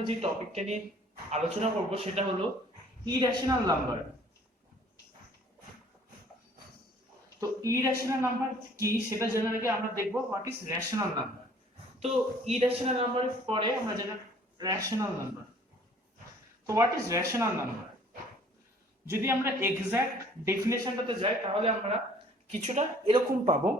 আমরা যে টপিকটা নিয়ে আলোচনা করব সেটা হলো ইরেশনাল নাম্বার। তো ইরেশনাল নাম্বার কি সেটা জানার আগে আমরা দেখব হোয়াট ইজ রেশনাল নাম্বার। তো ইরেশনাল নাম্বারের পরে আমরা জানব রেশনাল নাম্বার। তো হোয়াট ইজ রেশনাল নাম্বার? যদি আমরা এক্সাক্ট ডেফিনেশনটাতে যাই তাহলে আমরা কিছুটা এরকম পাবো।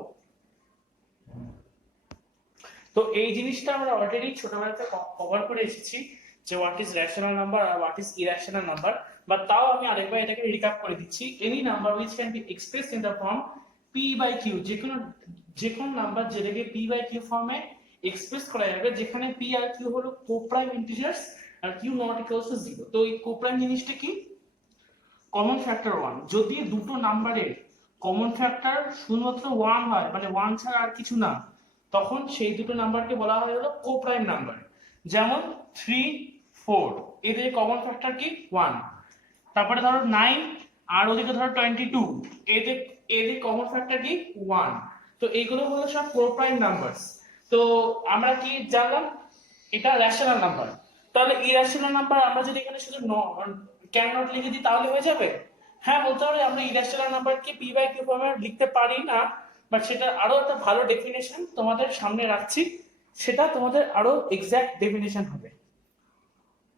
তো এই জিনিসটা আমরা অলরেডি ছোটবেলাতে কভার করে এসেছি যে হোয়াট ইজ রেশনাল নাম্বার আর what is irrational number, but তাও আমি আরেকবার এটাকে রিক্যাপ করে দিচ্ছি। Any number which can be expressed in the form p by q, যে কোনো নাম্বার যেটাকে পি বাই কিউ ফর্মে এক্সপ্রেস করা যাবে, যেখানে পি আর কিউ হলো কোপ্রাইম ইন্টিজার্স আর কিউ নট ইকুয়ালস টু 0। তো এই কোপ্রাইম জিনিসটা কি? Common factor 1। যদি দুটো নাম্বারের কমন ফ্যাক্টর শুধুমাত্র 1 হয়, মানে 1 ছাড়া আর কিছু না, তখন সেই দুটো নাম্বারকে বলা হয় হলো কোপ্রাইম নাম্বার। যেমন 3, 4 এদের কমন ফ্যাক্টর কি 1। তারপরে ধরো 9 আর ওদিকে ধরো 22 এদের কমন ফ্যাক্টর কি 1। তো এইগুলো হলো সব কোপ্রাইম নাম্বারস। তো আমরা কি জানলাম? এটা রেশনাল নাম্বার। তাহলে ইরেশনাল নাম্বার আমরা যদি এখানে শুধু ক্যান নট লিখে দিই তাহলে হয়ে যাবে? হ্যাঁ, বলতে পারি আমরা ইরেশনাল নাম্বারকে পি বাই কিউ ফর্মে লিখতে পারি না, বাট সেটা আরো একটা ভালো ডেফিনেশন তোমাদের সামনে রাখছি, সেটা তোমাদের আরো এক্সাক্ট ডেফিনেশন হবে।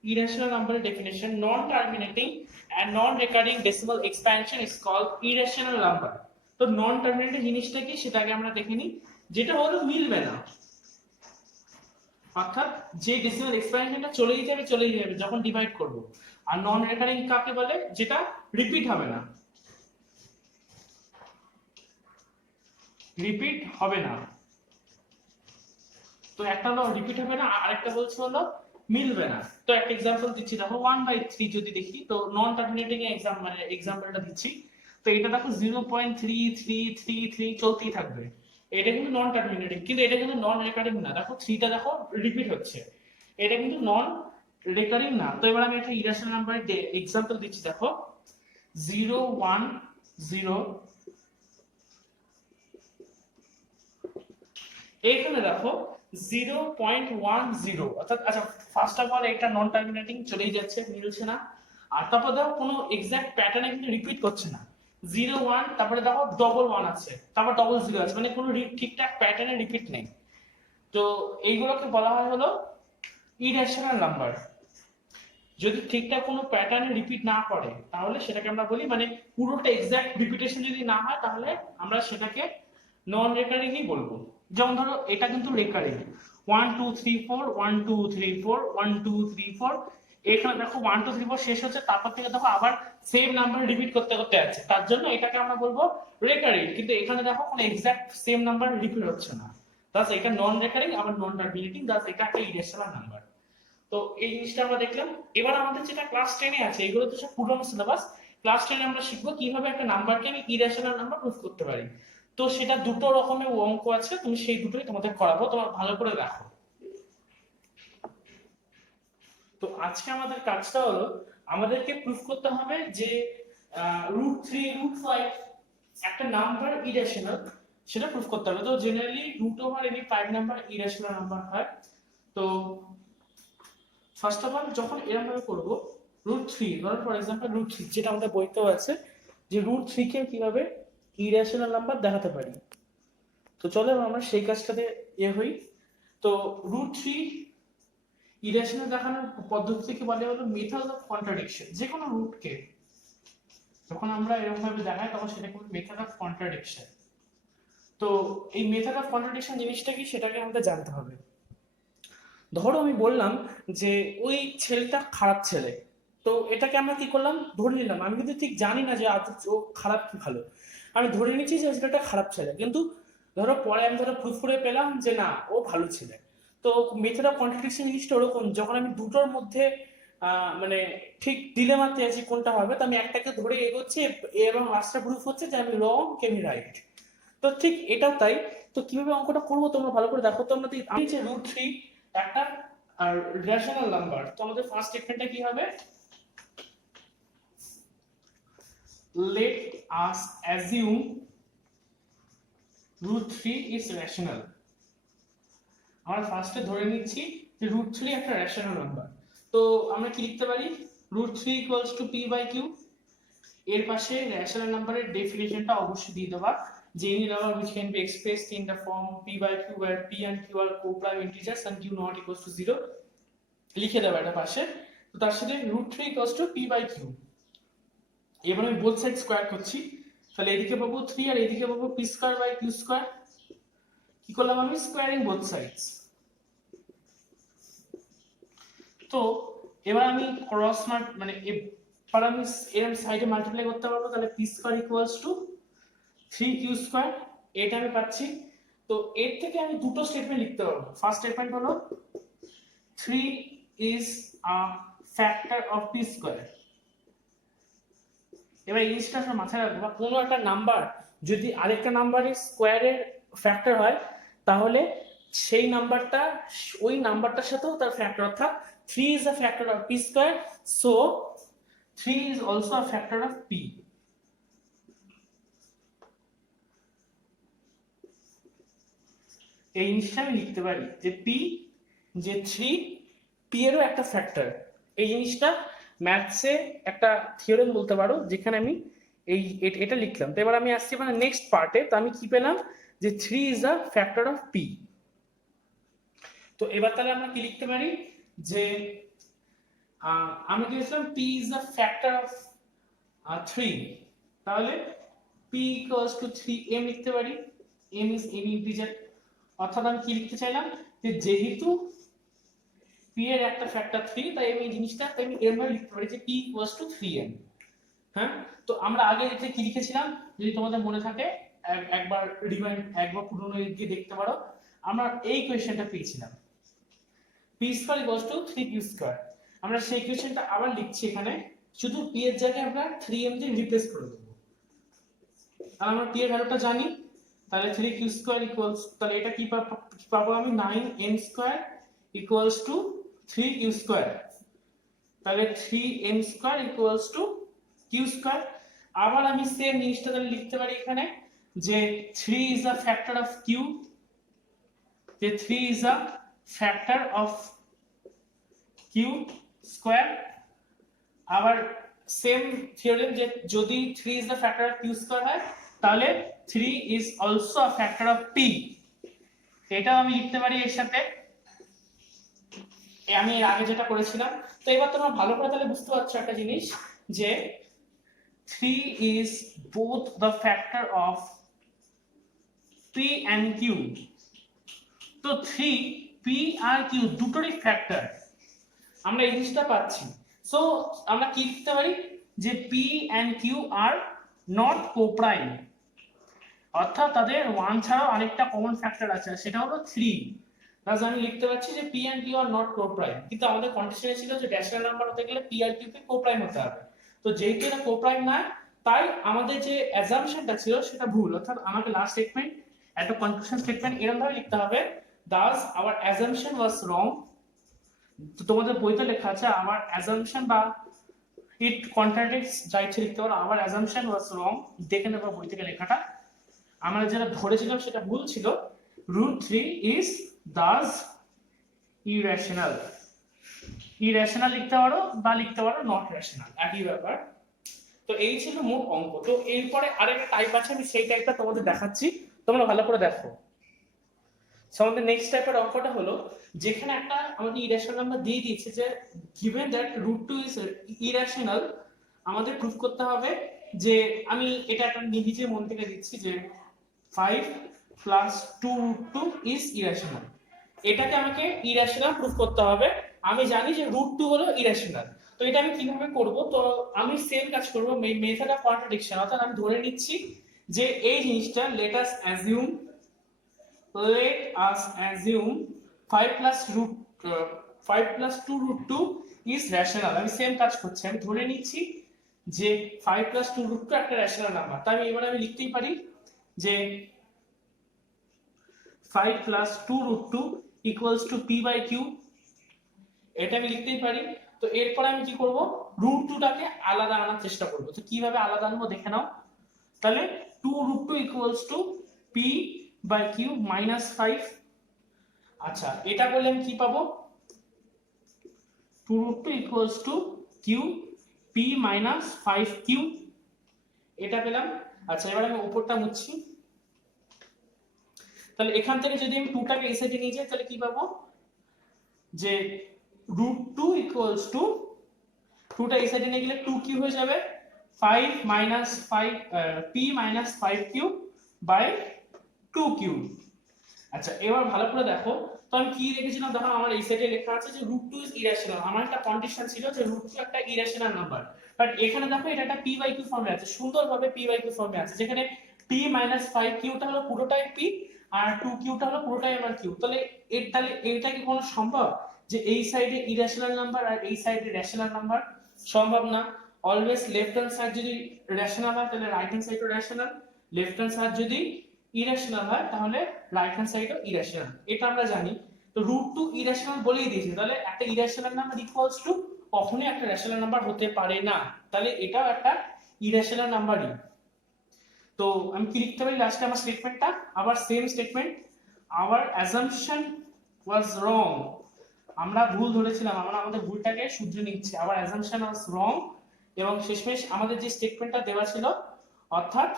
Irrational number definition: non-terminating and non-recurring decimal expansion is called irrational number. তো non-terminating জিনিসটা কি সেটা আগে আমরা দেখে নিই। যেটা হলো মিলবে না, অর্থাৎ যে ডেসিমাল এক্সপ্যানশনটা চলেই যাবে যখন ডিভাইড করব। আর নন রেকারিং কাকে বলে? যেটা রিপিট হবে না, রিপিট হবে না। তো একটা হলো রিপিট হবে না, আরেকটা বলছে হলো মিলবে না। তো একটা एग्जांपल দিচ্ছি, দেখো 1/3 যদি দেখি, তো নন টার্মিনেটিং এক্সাম্পলটা দিচ্ছি। তো এটা দেখো 0.3333 চলতেই থাকবে, এটা কিন্তু নন টার্মিনেটিং, কিন্তু এটা কিন্তু নন রেকারিং না। দেখো 3টা দেখো রিপিট হচ্ছে, এটা কিন্তু নন রেকারিং না। তো এবার আমি একটা ইরেশনাল নাম্বারের एग्जांपल দিচ্ছি, দেখো 0 1 0। এখানে দেখো 0.10, অর্থাৎ আচ্ছা ফার্স্ট অফ অল এটা নন টার্মিনেটিং চলেই যাচ্ছে, মিলছে না। আর তারপর দেখো কোনো এক্সাক্ট প্যাটার্নে কিন্তু রিপিট করছে না। 0 1, তারপরে দেখো ডবল 1 আছে, তারপর ডবল 0 আছে, মানে কোনো ঠিকঠাক প্যাটার্নে রিপিট নেই। তো এইগুলোকে বলা হয় হলো ইরেশনাল নাম্বার। যদি ঠিকঠাক কোনো প্যাটার্নে রিপিট না করে তাহলে সেটাকে আমরা বলি, মানে পুরোটা এক্সাক্ট রিপিটেশন যদি না হয় তাহলে আমরা সেটাকে নন রেকারিংই বলবো। যেমন ধরো এটা কিন্তু রেকারিং, 1 2 3 4 1 2 3 4 1 2 3 4। এখানে দেখো 1 2 3 4 শেষ হচ্ছে, তারপর থেকে দেখো আবার সেম নাম্বার রিপিট করতে করতে যাচ্ছে, তার জন্য এটাকে আমরা বলবো রেকারিং। কিন্তু এখানে দেখো কোনো এক্সাক্ট সেম নাম্বার রিপিট হচ্ছে না, দাস এটা নন রেকারিং, আবার নন টার্মিনেটিং, দাস এটা একটা ইরেশনাল নাম্বার। তো এই জিনিসটা আমরা দেখলাম। এবার আমাদের যেটা ক্লাস 10 এ আছে, এগুলো তো সব পুরনো সিলেবাস। ক্লাস 10 এ আমরা শিখবো কিভাবে একটা নাম্বারকে আমি ইরেশনাল নাম্বার প্রুফ করতে পারি। তো সেটা দুটো রকমের অঙ্ক আছে, তুমি সেই দুটোই তোমাদের করাবো, তোমরা ভালো করে দেখো। তো আজকে আমাদের কাজটা হলো আমাদেরকে প্রুফ করতে হবে যে √3 √5 একটা নাম্বার ইরেশনাল, সেটা প্রুফ করতে হবে। তো generally √/any prime number irrational number হয়। তো ফার্স্ট অফ অল যখন এরকম ভাবে করব, √3 ধরো ফর এক্সাম্পল √3 যেটা আমাদের বইতেও আছে, যে √3 কে কিভাবে ইরেশনাল নাম্বার দেখাতে পারি। তো চলো আমরা সেই কাজটাতে হই। তো √3 ইরেশনাল দেখানোর পদ্ধতিকে বলে হলো মেথড অফ কন্ট্রাডিকশন। যে কোনো রুটকে যখন আমরা এরকম ভাবে দেখাই তখন সেটাকে বলে মেথড অফ কন্ট্রাডিকশন। তো এই মেথড অফ কন্ট্রাডিকশন জিনিসটা কি সেটাকে আমাদের জানতে হবে। ধরো আমি বললাম যে ওই ছেলেটা খারাপ ছেলে, তো এটাকে আমরা কি করলাম, ধরে নিলাম। আমি কিন্তু ঠিক জানি না যে ও খারাপ কি ভালো, আমি ধরে নিচ্ছি যে ছেলেটা খারাপ ছেলে, কিন্তু ধরো পরে আমি ধরো প্রুফ করে পেলাম যে না ও ভালো ছেলে। তো মেথড অফ কন্ট্রাডিকশন জিনিসটা ওরকম, যখন আমি দুটোর মধ্যে মানে ঠিক ডিলেমাতে আছি কোনটা হবে, তো আমি একটাকে ধরে এগোচ্ছি এবং লাস্টে প্রুফ হচ্ছে যে আমি রং কে আমি রাইট। তো ঠিক এটাও তাই। তো কিভাবে অঙ্কটা করবো তোমরা ভালো করে দেখো। তো আমরা আমি যে √3 একটা রেশনাল নাম্বার, তো আমাদের ফার্স্ট স্টেটমেন্টটা কি হবে, let us assume √3 is rational। আমরা ফার্স্টে ধরে নিচ্ছি যে √3 একটা রেশনাল নাম্বার। তো আমরা কি লিখতে পারি, √3 equals to p by q. এর পাশে রেশনাল নাম্বারের ডেফিনিশনটা অবশ্যই দিয়ে দেবা, যে any number which can be expressed in the form p by q where p and q are co-prime integers and q not equals to 0 লিখে দেবা এটা পাশে। তো তার সাথে √3 equals to p by q. এবার আমি বোথ সাইড স্কয়ার করছি, তাহলে এদিকে পাবো 3 আর এদিকে পাবো p square by q square. কি করলাম আমি, স্কয়ারিং বোথ সাইডস। তো এবার আমি ক্রস মানে এবার আমি এরকম সাইডে মাল্টিপ্লাই করতে পারবো, তাহলে p square equals to 3q square, এটা আমি পাচ্ছি। তো এর থেকে আমি দুটো স্টেটমেন্ট লিখতে পারবো। ফার্স্ট স্টেটমেন্ট হলো 3 is a factor of p square. এবার এই জিনিসটা আপনার মাথায় রাখবো, কোনো একটা নাম্বার যদি আরেকটা নাম্বারের স্কয়ারের ফ্যাক্টর হয়, তাহলে সেই নাম্বারটা ওই নাম্বারটার সাথেও তার ফ্যাক্টর, অর্থাৎ 3 is a factor of p square, so 3 is also a factor of p। এই জিনিসটা আমি লিখতে পারি যে p, যে 3 p এরও একটা ফ্যাক্টর। এই জিনিসটা ম্যাথসে একটা থিওরেম বলতে পারো, যেখানে আমি এটা লিখলাম। তো এবার আমি আসছি মানে নেক্সট পার্টে। তো আমি কি পেলাম, যে 3 is a factor of p। তো এবার তাহলে আমরা কি লিখতে পারি, যে আমি কি লিখলাম, p is a factor of 3, তাহলে p ইকুয়ালস টু 3m লিখতে পারি। m ইজ এনি ইন্টিজার, অর্থাৎ আমি কি লিখতে চাইলাম, যে যেহেতু p এর একটা ফ্যাক্টর 3, তাই আমি এই জিনিসটা আমি এরকম ভাবে লিখতে পারি যে p ইকুয়ালস টু 3m। হ্যাঁ, তো আমরা আগে এটা কি লিখেছিলাম যদি তোমাদের মনে থাকে, একবার পুরনো গিয়ে দেখতে পারো। আমরা এই কোয়েশ্চেনটা পেয়েছিলাম p square equals to 3q square. আমরা সেই কোয়েশ্চেনটা আবার লিখছি এখানে, শুধু p এর জায়গায় আমরা 3m দিয়ে রিপ্লেস করে দেব। আর আমরা p এর ভ্যালুটা জানি, তাহলে 3q স্কয়ার ইকুয়ালস, তাহলে এটা কি পাবো আমি, 9m square equals to 3q square. তাহলে 3m square equals to q square. আবার আমি সেম জিনিসটা তাহলে লিখতে পারি এখানে, যে 3 is a factor of q, যে 3 is a factor of q square. আবার সেম থিওরেম, যে যদি 3 is the factor of q square হয়, তাহলে 3 is also a factor of p। এটাও আমি লিখতে পারি এর সাথে, আমি এর আগে যেটা করেছিলাম। তো এবার তোমরা ভালো করে তাহলে বুঝতে পারছো একটা জিনিস, যে 3 is both the factor of p and q। তো 3 p আর q দুটোরই ফ্যাক্টর, আমরা এই জিনিসটা পাচ্ছি। সো আমরা কি লিখতে পারি, যে p and q are not কোপ্রাইম, অর্থাৎ তাদের 1 ছাড়াও আরেকটা কমন ফ্যাক্টর আছে, সেটা হলো 3। প্লাস আমি লিখতে পাচ্ছি যে p and q are not কোপ্রাইম, কিন্তু আমাদের কন্ডিশনে ছিল যে রেশনাল নাম্বার হতে গেলে p আর q কে কোপ্রাইম হতে হবে। তো যেহেতু এটা কোপ্রাইম না, তাই আমাদের যে অ্যাজাম্পশনটা ছিল সেটা ভুল, অর্থাৎ আমাকে লাস্ট স্টেটমেন্ট একটা কনক্লুশন স্টেটমেন্ট এরকম ভাবে লিখতে হবে, thus our assumption was wrong। তো তোমাদের বইতে লেখা আছে আমার অ্যাজাম্পশন বা ইট কন্ট্রাডিক্টস, যা ইচ্ছে লিখতে পারো, আমার অ্যাজাম্পশন ওয়াজ রং। দেখে নেবো বই থেকে লেখাটা, আমরা যেটা ধরেছিলাম সেটা ভুল ছিল। √3 ইজ দাস ইরেশনাল। ইরেশনাল লিখতে পারো বা লিখতে পারো নট রেশনাল, একই ব্যাপার। তো এই ছিল মোট অঙ্ক। তো এরপরে আরেকটা টাইপ আছে, আমি সেই টাইপটা তোমাদের দেখাচ্ছি, তোমরা ভালো করে দেখো। আমাদের নেক্সট টাইপের অঙ্কটা হলো, যেখানে একটা আমাদের ইরেশনাল নাম্বার দিয়ে দিয়েছে, যে given that √2 is irrational, আমাদের প্রুফ করতে হবে যে, আমি এটা একটা নিজে মন থেকে দিচ্ছি, যে 5 plus 2√2 is irrational। এটাকে আমাকে ইরেশনাল প্রুফ করতে হবে। আমি জানি যে √2 হলো ইরেশনাল। তো এটা আমি কিভাবে করব, তো আমি সেম কাজ করব, মেথড অফ কন্ট্রাডিকশন। অর্থাৎ আমি ধরে নিচ্ছি যে এই জিনিসটা, let us assume 5 plus 2√2 is rational। আমি সেম কাজ করছি, আমি ধরে নিচ্ছি যে 5 plus 2√2 একটা রেশনাল নাম্বার। তাই এবার আমি লিখতেই পারি যে 5 plus 2√2 equals to p by q, এটা আমি লিখতেই পারি। তো এরপর আমি কি করব, √2টাকে আলাদা আনার চেষ্টা করব। তো কিভাবে আলাদা আনবো দেখে নাও। তাহলে 2√2 equals to p by q minus 5। আচ্ছা, এটা করলে আমি কি পাবো, 2√2 equals to q p minus 5q, এটা পেলাম। আচ্ছা এবার আমি উপরটা মুছছি। তাহলে এখান থেকে যদি আমি 2টাকে এই সাইডে নিয়ে যাই তাহলে কি পাবো, যে √2 ইকুয়ালস টু 2টা এই সাইডে নিয়ে গেলে 2q হয়ে যাবে, 5 minus 5 p minus 5q by 2q। আচ্ছা এবার ভালো করে দেখো, তো আমি কি রেখেছিলাম, দেখো আমার এই সাইডে লেখা আছে যে √2 ইজ ইরেশনাল। আমার একটা কন্ডিশন ছিল যে √2 একটা ইরেশনাল নাম্বার, বাট এখানে দেখো এটা একটা p/q ফর্মে আছে, সুন্দরভাবে p/q ফর্মে আছে, যেখানে p মাইনাস 5q টা হলো পুরোটাই p আর 2q টা হলো পুরোটাই আমার q। তাহলে এটা কি কোনো সম্ভব যে এই সাইডে ইরেশনাল নাম্বার আর এই সাইডে রেশনাল নাম্বার? সম্ভব না। অলওয়েজ লেফট হ্যান্ড সাইড যদি রেশনাল হয় তাহলে রাইট হ্যান্ড সাইডও রেশনাল, লেফট হ্যান্ড সাইড যদি ইরেশনাল হয় তাহলে রাইট হ্যান্ড সাইডও ইরেশনাল, এটা আমরা জানি। তো √2 ইরেশনাল বলেই দিয়েছে, তাহলে একটা ইরেশনাল নাম্বার ইকুয়ালস টু কখনোই একটা রেশনাল নাম্বার হতে পারে না, তাহলে এটাও একটা ইরেশনাল নাম্বারই। তো আমি কি লিখতে পারি লাস্টে আমার স্টেটমেন্টটা, আবার সেম স্টেটমেন্ট, আওয়ার অ্যাজাম্পশন ওয়াজ রং, আমরা ভুল ধরেছিলাম, আমরা আমাদের ভুলটাকে শুধরে নিচ্ছি, আওয়ার অ্যাজাম্পশন ওয়াজ রং, এবং শেষমেশ আমাদের যে স্টেটমেন্টটা দেওয়া ছিল অর্থাৎ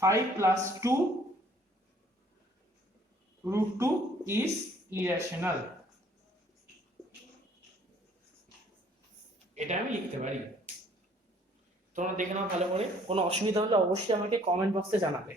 5 plus 2 √2 is irrational, এটা আমি লিখতে পারি। তোমরা দেখে নাও ভালো করে, কোনো অসুবিধা হলে অবশ্যই আমাকে কমেন্ট বক্সে জানাবে।